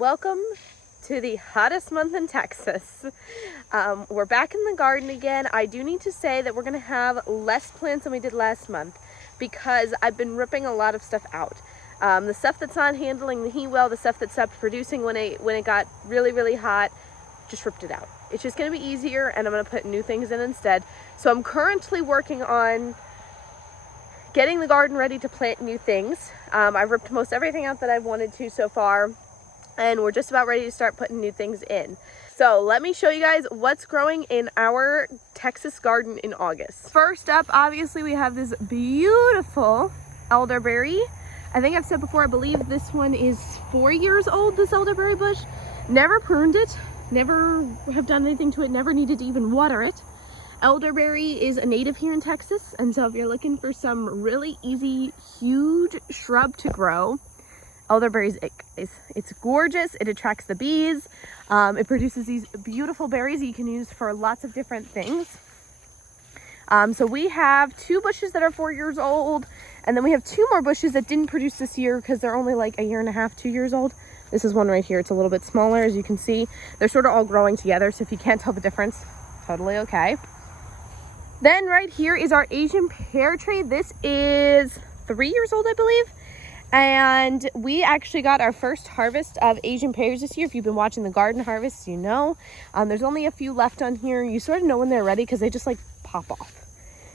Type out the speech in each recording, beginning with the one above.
Welcome to the hottest month in Texas. We're back in the garden again. I do need to say that we're gonna have less plants than we did last month because I've been ripping a lot of stuff out. The stuff that's not handling the heat well, the stuff that stopped producing when it got really hot, just ripped it out. It's just gonna be easier and I'm gonna put new things in instead. So I'm currently working on getting the garden ready to plant new things. I've ripped most everything out that I've wanted to so far, and we're just about ready to start putting new things in. So let me show you guys what's growing in our Texas garden in August. First up, obviously we have this beautiful elderberry. I think I've said before, I believe this one is 4 years old, this elderberry bush. Never pruned it, never have done anything to it, never needed to even water it. Elderberry is a native here in Texas, and so if you're looking for some really easy, huge shrub to grow, elderberry's it, guys. It's gorgeous, it attracts the bees, it produces these beautiful berries that you can use for lots of different things. So we have 2 bushes that are 4 years old, and then we have 2 more bushes that didn't produce this year because they're only like 1.5 years, 2 years old. This is one right here, it's a little bit smaller, as you can see. They're sort of all growing together, so if you can't tell the difference, totally okay. Then right here is our Asian pear tree. This is 3 years old, I believe. And we actually got our first harvest of Asian pears this year. If you've been watching the garden harvests, you know. There's only a few left on here. You sort of know when they're ready because they just like pop off.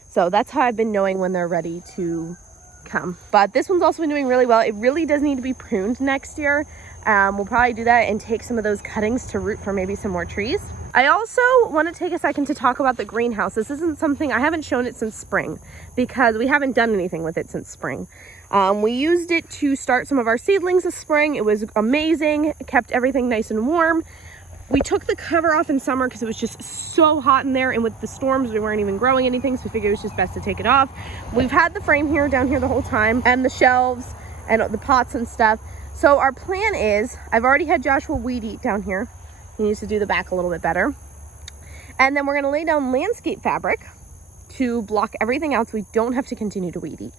So that's how I've been knowing when they're ready to come. But this one's also been doing really well. It really does need to be pruned next year. We'll probably do that and take some of those cuttings to root for maybe some more trees. I also want to take a second to talk about the greenhouse. This isn't something, I haven't shown it since spring because we haven't done anything with it since spring. We used it to start some of our seedlings this spring. It was amazing. It kept everything nice and warm. We took the cover off in summer because it was just so hot in there, and with the storms we weren't even growing anything, so we figured it was just best to take it off. We've had the frame here down here the whole time, and the shelves and the pots and stuff. So our plan is, I've already had Joshua weed eat down here. He needs to do the back a little bit better. And then we're gonna lay down landscape fabric to block everything out so we don't have to continue to weed eat.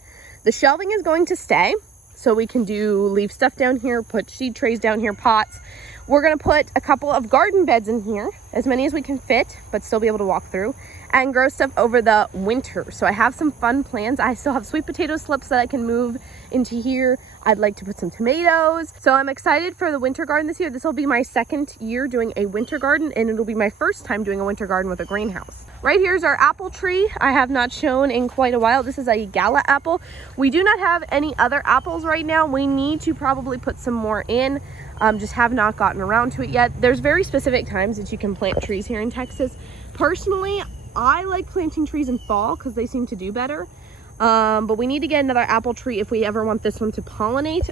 The shelving is going to stay, so we can leave stuff down here, put seed trays down here, pots. We're gonna put a couple of garden beds in here, as many as we can fit, but still be able to walk through, and grow stuff over the winter. So I have some fun plans. I still have sweet potato slips that I can move into here. I'd like to put some tomatoes. So I'm excited for the winter garden this year. This will be my 2nd year doing a winter garden, and it'll be my first time doing a winter garden with a greenhouse. Right here's our apple tree. I have not shown in quite a while. This is a gala apple. We do not have any other apples right now. We need to probably put some more in. Just have not gotten around to it yet. There's very specific times that you can plant trees here in Texas. Personally, I like planting trees in fall because they seem to do better. But we need to get another apple tree if we ever want this one to pollinate.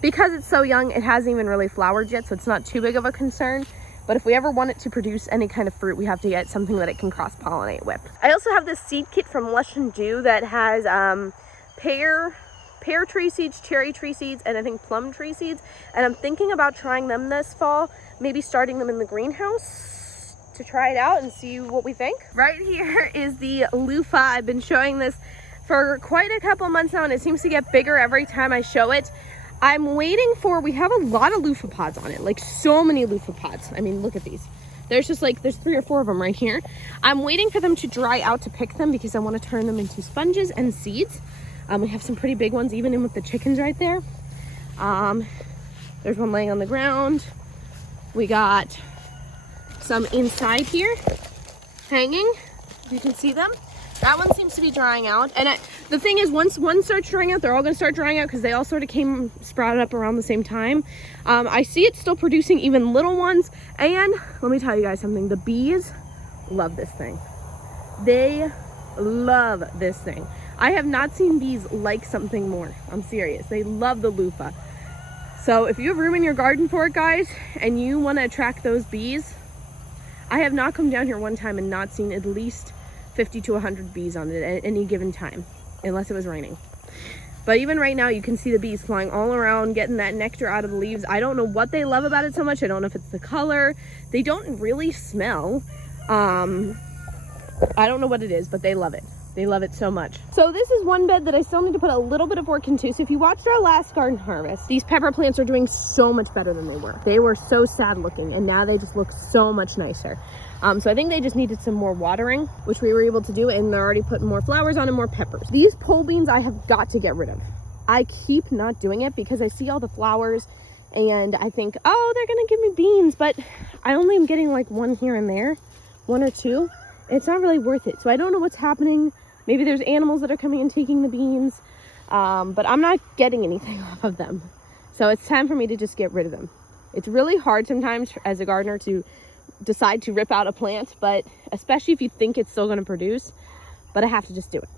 Because it's so young, it hasn't even really flowered yet, so it's not too big of a concern. But if we ever want it to produce any kind of fruit, we have to get something that it can cross-pollinate with. I also have this seed kit from Lush and Do that has pear tree seeds, cherry tree seeds, and I think plum tree seeds. And I'm thinking about trying them this fall, maybe starting them in the greenhouse to try it out and see what we think. Right here is the loofah. I've been showing this for quite a couple months now, and it seems to get bigger every time I show it. I'm waiting for, we have a lot of loofah pods on it, like so many loofah pods. I mean, look at these. There's just like, there's 3 or 4 of them right here. I'm waiting for them to dry out to pick them because I want to turn them into sponges and seeds. We have some pretty big ones, even in with the chickens right there. There's one laying on the ground. We got some inside here hanging. You can see them. That one seems to be drying out. And the thing is, once one starts drying out, they're all going to start drying out because they all sort of sprouted up around the same time. I see it still producing even little ones. And let me tell you guys something. The bees love this thing. They love this thing. I have not seen bees like something more. I'm serious. They love the loofah. So if you have room in your garden for it, guys, and you want to attract those bees, I have not come down here one time and not seen at least 50 to 100 bees on it at any given time, unless it was raining. But even right now, you can see the bees flying all around, getting that nectar out of the leaves. I don't know what they love about it so much. I don't know if it's the color. They don't really smell. I don't know what it is, but they love it. They love it so much. So this is one bed that I still need to put a little bit of work into. So if you watched our last garden harvest, these pepper plants are doing so much better than they were. They were so sad looking, and now they just look so much nicer. So I think they just needed some more watering, which we were able to do, and they're already putting more flowers on and more peppers. These pole beans I have got to get rid of. I keep not doing it because I see all the flowers and I think, oh, they're gonna give me beans, but I only am getting like one here and there, one or two. It's not really worth it. So I don't know what's happening. Maybe there's animals that are coming and taking the beans, but I'm not getting anything off of them. So it's time for me to just get rid of them. It's really hard sometimes as a gardener to decide to rip out a plant, but especially if you think it's still gonna produce, but I have to just do it.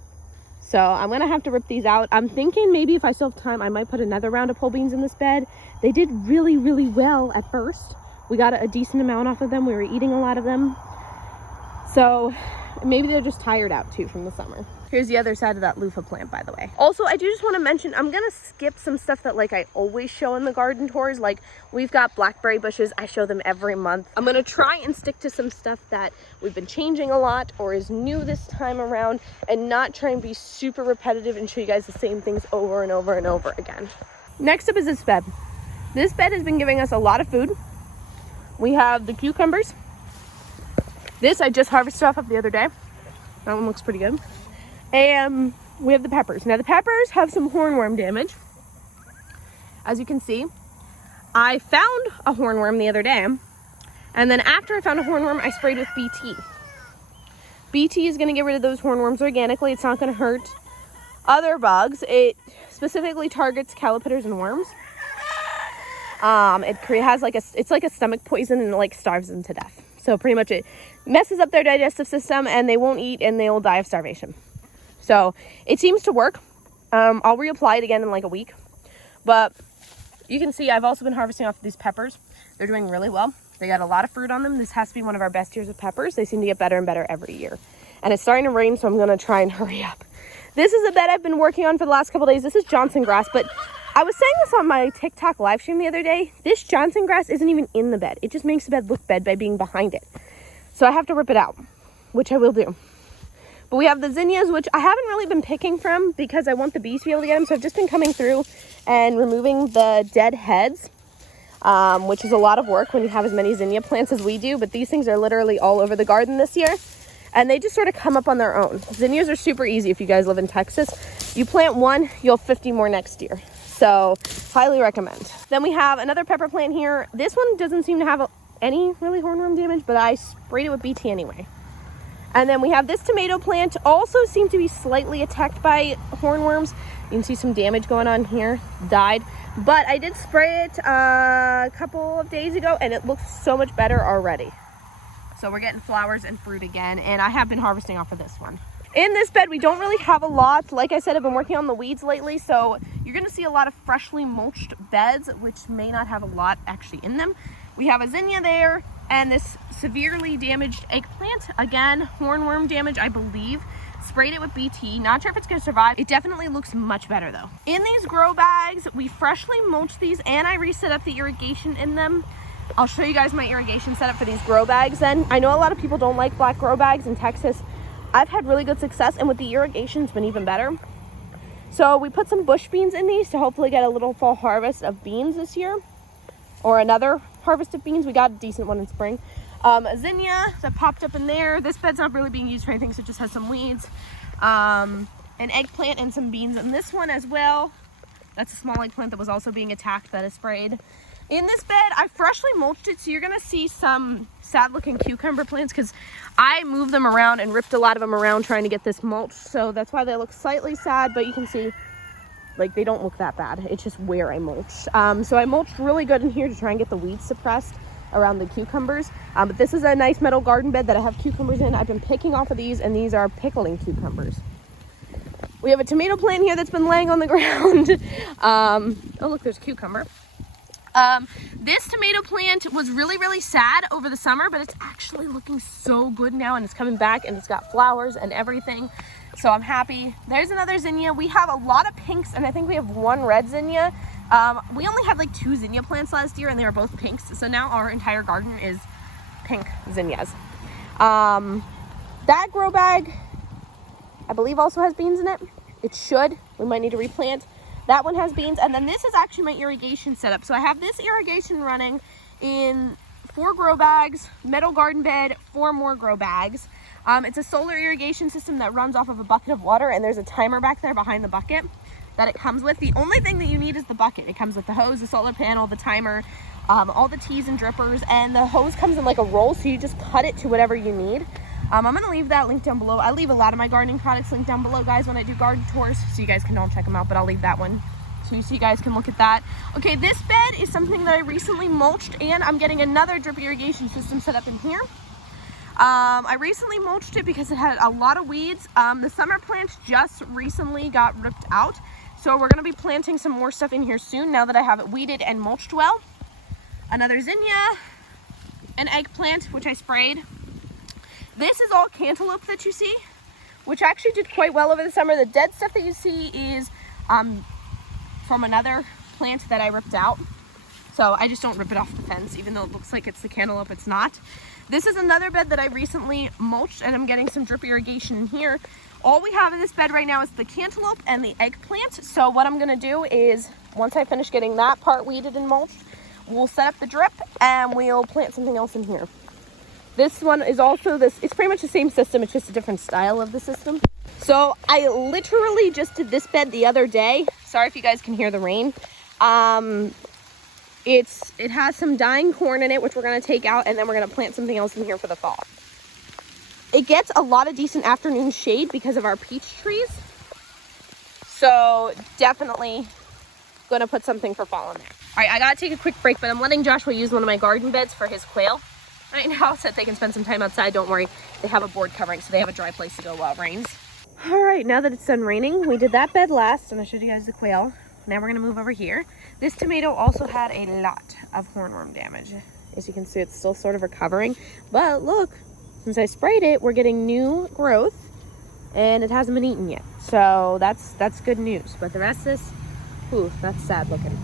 So I'm gonna have to rip these out. I'm thinking maybe if I still have time, I might put another round of pole beans in this bed. They did really, really well at first. We got a decent amount off of them. We were eating a lot of them. So maybe they're just tired out too from the summer. Here's the other side of that loofah plant, by the way. Also, I do just want to mention, I'm gonna skip some stuff that like I always show in the garden tours. Like we've got blackberry bushes, I show them every month. I'm gonna try and stick to some stuff that we've been changing a lot or is new this time around, and not try and be super repetitive and show you guys the same things over and over and over again. Next up is this bed. This bed has been giving us a lot of food. We have the cucumbers. This I just harvested off of the other day. That one looks pretty good. And we have the peppers. Now the peppers have some hornworm damage. As you can see, I found a hornworm the other day. And then after I found a hornworm, I sprayed with BT. BT is gonna get rid of those hornworms organically. It's not gonna hurt other bugs. It specifically targets caterpillars and worms. It has like it's like a stomach poison, and it like starves them to death. So pretty much it messes up their digestive system, and they won't eat and they will die of starvation. So it seems to work. I'll reapply it again in like a week. But you can see I've also been harvesting off of these peppers. They're doing really well. They got a lot of fruit on them. This has to be one of our best years of peppers. They seem to get better and better every year. And it's starting to rain, so I'm gonna try and hurry up. This is a bed I've been working on for the last couple days. This is Johnson grass, but I was saying this on my TikTok live stream the other day. This Johnson grass isn't even in the bed. It just makes the bed look bed by being behind it. So I have to rip it out, which I will do. But we have the zinnias, which I haven't really been picking from because I want the bees to be able to get them. So I've just been coming through and removing the dead heads, which is a lot of work when you have as many zinnia plants as we do. But these things are literally all over the garden this year. And they just sort of come up on their own. Zinnias are super easy if you guys live in Texas. You plant one, you'll have 50 more next year. So highly recommend. Then we have another pepper plant here. This one doesn't seem to have any really hornworm damage, but I sprayed it with BT anyway. And then we have this tomato plant, also seemed to be slightly attacked by hornworms. You can see some damage going on here, died. But I did spray it a couple of days ago and it looks so much better already. So we're getting flowers and fruit again, and I have been harvesting off of this one. In this bed, we don't really have a lot. Like I said, I've been working on the weeds lately, so you're gonna see a lot of freshly mulched beds, which may not have a lot actually in them. We have a zinnia there, and this severely damaged eggplant. Again, hornworm damage, I believe. Sprayed it with BT. Not sure if it's gonna survive. It definitely looks much better though. In these grow bags, we freshly mulched these, and I reset up the irrigation in them. I'll show you guys my irrigation setup for these grow bags then. I know a lot of people don't like black grow bags in Texas. I've had really good success, and with the irrigation, it's been even better. So we put some bush beans in these to hopefully get a little fall harvest of beans this year, or another harvest of beans. We got a decent one in spring. A zinnia that popped up in there. This bed's not really being used for anything, so it just has some weeds. An eggplant and some beans in this one as well. That's a small eggplant that was also being attacked that is sprayed. In this bed, I freshly mulched it, so you're gonna see some sad looking cucumber plants because I moved them around and ripped a lot of them around trying to get this mulch. So that's why they look slightly sad, but you can see like they don't look that bad. It's just where I mulched. So I mulched really good in here to try and get the weeds suppressed around the cucumbers. But this is a nice metal garden bed that I have cucumbers in. I've been picking off of these, and these are pickling cucumbers. We have a tomato plant here that's been laying on the ground. Oh look, there's a cucumber. This tomato plant was really sad over the summer, but it's actually looking so good now, and it's coming back, and it's got flowers and everything. So I'm happy. There's another zinnia. We have a lot of pinks, and I think we have one red zinnia. We only had like 2 zinnia plants last year, and they were both pinks. So now our entire garden is pink zinnias. That grow bag, I believe also has beans in it. It should. We might need to replant. That one has beans. And then this is actually my irrigation setup. So I have this irrigation running in 4 grow bags, metal garden bed, 4 more grow bags. It's a solar irrigation system that runs off of a bucket of water, and there's a timer back there behind the bucket that it comes with. The only thing that you need is the bucket. It comes with the hose, the solar panel, the timer, all the tees and drippers, and the hose comes in like a roll, so you just cut it to whatever you need. I'm going to leave that link down below. I leave a lot of my gardening products linked down below, guys, when I do garden tours, so you guys can all check them out, but I'll leave that one too, so you guys can look at that. Okay, this bed is something that I recently mulched, and I'm getting another drip irrigation system set up in here. I recently mulched it because it had a lot of weeds. The summer plants just recently got ripped out, so we're going to be planting some more stuff in here soon now that I have it weeded and mulched well. Another zinnia, an eggplant, which I sprayed. This is all cantaloupe that you see, which actually did quite well over the summer. The dead stuff that you see is from another plant that I ripped out. So I just don't rip it off the fence, even though it looks like it's the cantaloupe, it's not. This is another bed that I recently mulched, and I'm getting some drip irrigation in here. All we have in this bed right now is the cantaloupe and the eggplant. So what I'm gonna do is, once I finish getting that part weeded and mulched, we'll set up the drip and we'll plant something else in here. This one is also it's pretty much the same system, it's just a different style of the system. So I literally just did this bed the other day. Sorry if you guys can hear the rain. It has some dying corn in it, which we're going to take out, and then we're going to plant something else in here for the fall. It gets a lot of decent afternoon shade because of our peach trees. So definitely going to put something for fall in there. All right, I got to take a quick break, but I'm letting Joshua use one of my garden beds for his quail right now so that they can spend some time outside. Don't worry, they have a board covering, so they have a dry place to go while it rains. All right, now that it's done raining, we did that bed last, and I showed you guys the quail. Now we're going to move over here. This tomato also had a lot of hornworm damage. As you can see, it's still sort of recovering. But look, since I sprayed it, we're getting new growth, and it hasn't been eaten yet. So that's good news. But the rest of this, ooh, that's sad looking.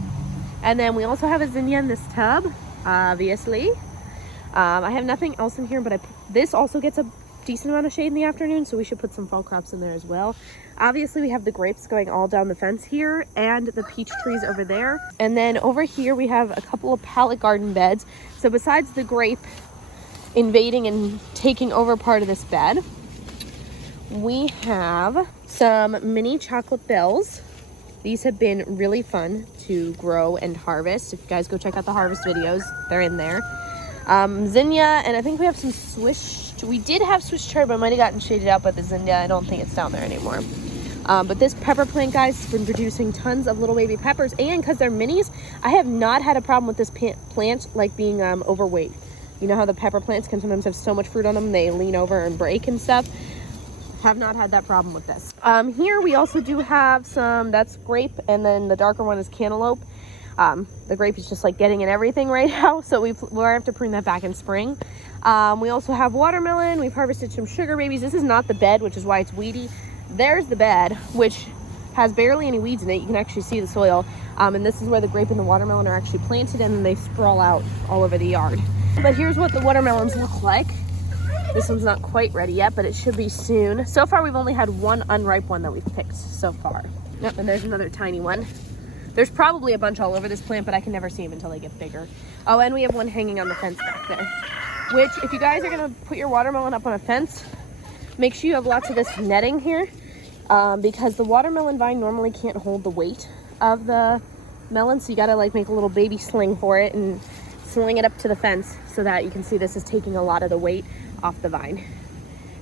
And then we also have a zinnia in this tub, obviously. I have nothing else in here, but this also gets a decent amount of shade in the afternoon, so we should put some fall crops in there as well. Obviously, we have the grapes going all down the fence here and the peach trees over there. And then over here, we have a couple of pallet garden beds. So besides the grape invading and taking over part of this bed, we have some mini chocolate bells. These have been really fun to grow and harvest. If you guys go check out the harvest videos, they're in there. Zinnia, and I think we have some Swiss. We did have Swiss chard, but it might have gotten shaded out by the zinnia. I don't think it's down there anymore. But this pepper plant, guys, has been producing tons of little baby peppers, and because they're minis, I have not had a problem with this plant like being overweight. You know how the pepper plants can sometimes have so much fruit on them, they lean over and break and stuff. Have not had that problem with this. Here we also do have some, that's grape, and then the darker one is cantaloupe. The grape is just like getting in everything right now, so we'll have to prune that back in spring. We also have watermelon. We've harvested some sugar babies. This is not the bed, which is why it's weedy. There's the bed, which has barely any weeds in it. You can actually see the soil. And this is where the grape and the watermelon are actually planted, and then they sprawl out all over the yard. But here's what the watermelons look like. This one's not quite ready yet, but it should be soon. So far, we've only had one unripe one that we've picked so far. Yep, and there's another tiny one. There's probably a bunch all over this plant, but I can never see them until they get bigger. Oh, and we have one hanging on the fence back there. Which, if you guys are gonna put your watermelon up on a fence, make sure you have lots of this netting here, because the watermelon vine normally can't hold the weight of the melon, so you gotta like make a little baby sling for it and sling it up to the fence so that you can see this is taking a lot of the weight off the vine.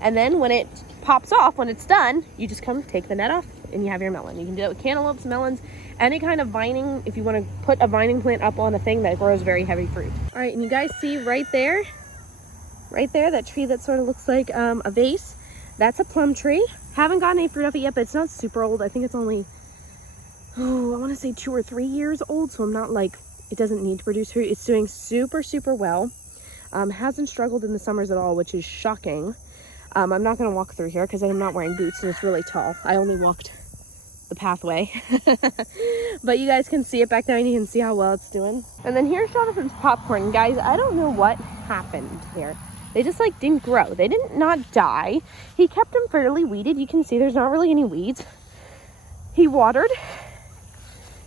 And then when it pops off, when it's done, you just come take the net off and you have your melon. You can do that with cantaloupes, melons, any kind of vining, if you want to put a vining plant up on a thing that grows very heavy fruit. All right, and you guys see right there, that tree that sort of looks like a vase, that's a plum tree. Haven't gotten any fruit off it yet, but it's not super old. I think it's only, I want to say 2 or 3 years old, so I'm not like, it doesn't need to produce fruit. It's doing super, super well. Hasn't struggled in the summers at all, which is shocking. I'm not going to walk through here because I'm not wearing boots and it's really tall. I only walked the pathway. But you guys can see it back there and you can see how well it's doing. And then here's Jonathan's popcorn. Guys, I don't know what happened here. They just like didn't grow. They didn't not die. He kept them fairly weeded. You can see there's not really any weeds. He watered.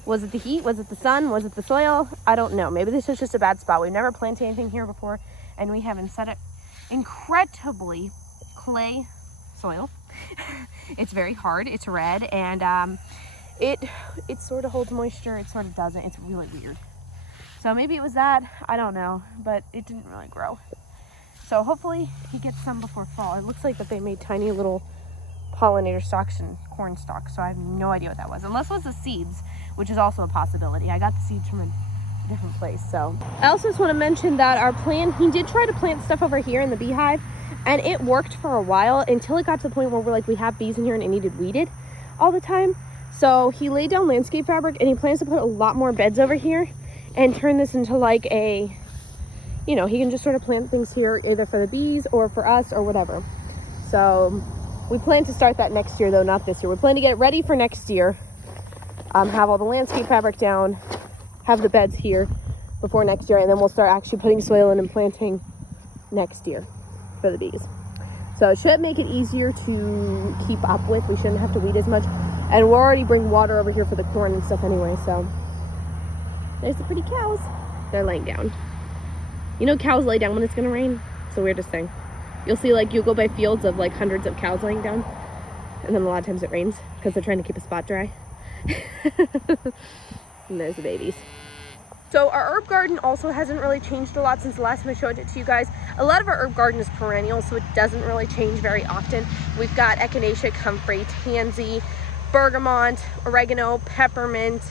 Was it the heat? Was it the sun? Was it the soil? I don't know. Maybe this is just a bad spot. We've never planted anything here before, and we haven't set it incredibly clay soil. It's very hard. It's red, and it sort of holds moisture. It sort of doesn't. It's really weird. So maybe it was that. I don't know, but it didn't really grow. So hopefully he gets some before fall. It looks like that they made tiny little pollinator stalks and corn stalks, so I have no idea what that was, unless it was the seeds, which is also a possibility. I got the seeds from a different place. So I also just want to mention that our plan, he did try to plant stuff over here in the beehive, and it worked for a while until it got to the point where we're like, we have bees in here and it needed weeded all the time. So he laid down landscape fabric, and he plans to put a lot more beds over here and turn this into like a, you know, he can just sort of plant things here either for the bees or for us or whatever. So we plan to start that next year, though, not this year. We plan to get it ready for next year, have all the landscape fabric down, have the beds here before next year, and then we'll start actually putting soil in and planting next year for the bees. So it should make it easier to keep up with. We shouldn't have to weed as much, and we'll already bring water over here for the corn and stuff anyway. So there's the pretty cows. They're laying down. You know, cows lay down when it's gonna rain. It's the weirdest thing. You'll see, like, you'll go by fields of like hundreds of cows laying down, and then a lot of times it rains because they're trying to keep a spot dry. And there's the babies. So our herb garden also hasn't really changed a lot since the last time I showed it to you guys. A lot of our herb garden is perennial, so it doesn't really change very often. We've got echinacea, comfrey, tansy, bergamot, oregano, peppermint.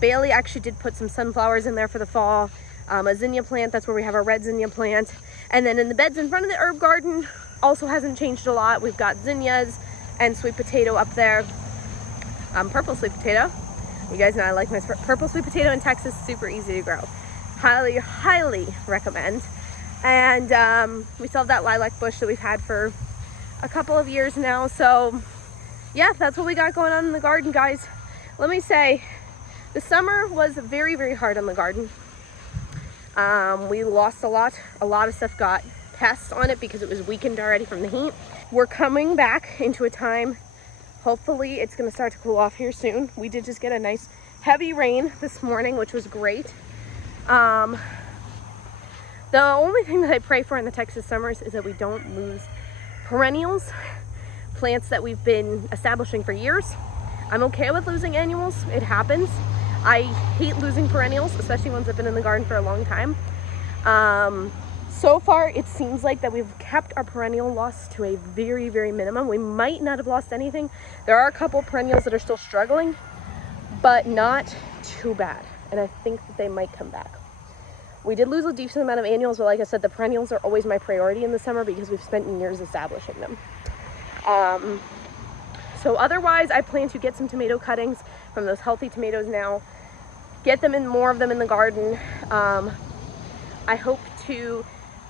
Bailey actually did put some sunflowers in there for the fall. A zinnia plant, that's where we have our red zinnia plant. And then in the beds in front of the herb garden also hasn't changed a lot. We've got zinnias and sweet potato up there. Purple sweet potato. You guys know I like my purple sweet potato in Texas. Super easy to grow. Highly, highly recommend. And we still have that lilac bush that we've had for a couple of years now. So yeah, that's what we got going on in the garden, guys. Let me say, the summer was very, very hard on the garden. We lost a lot of stuff got pests on it because it was weakened already from the heat. We're coming back into a time, hopefully it's going to start to cool off here soon. We did just get a nice heavy rain this morning, which was great. The only thing that I pray for in the Texas summers is that we don't lose perennials, plants that we've been establishing for years. I'm okay with losing annuals. It happens. I hate losing perennials, especially ones that have been in the garden for a long time. So far, it seems like that we've kept our perennial loss to a very, very minimum. We might not have lost anything. There are a couple perennials that are still struggling, but not too bad. And I think that they might come back. We did lose a decent amount of annuals, but like I said, the perennials are always my priority in the summer because we've spent years establishing them. So otherwise, I plan to get some tomato cuttings from those healthy tomatoes now, get them in, more of them in the garden.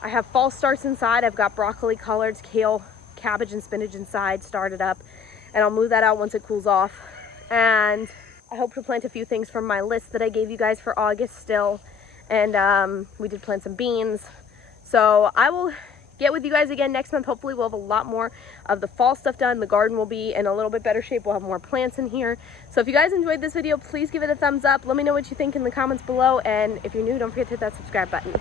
I have fall starts inside. I've got broccoli, collards, kale, cabbage, and spinach inside started up, and I'll move that out once it cools off. And I hope to plant a few things from my list that I gave you guys for August still. And we did plant some beans. So I will get with you guys again next month. Hopefully we'll have a lot more of the fall stuff done. The garden will be in a little bit better shape. We'll have more plants in here. So if you guys enjoyed this video, please give it a thumbs up. Let me know what you think in the comments below. And if you're new, don't forget to hit that subscribe button.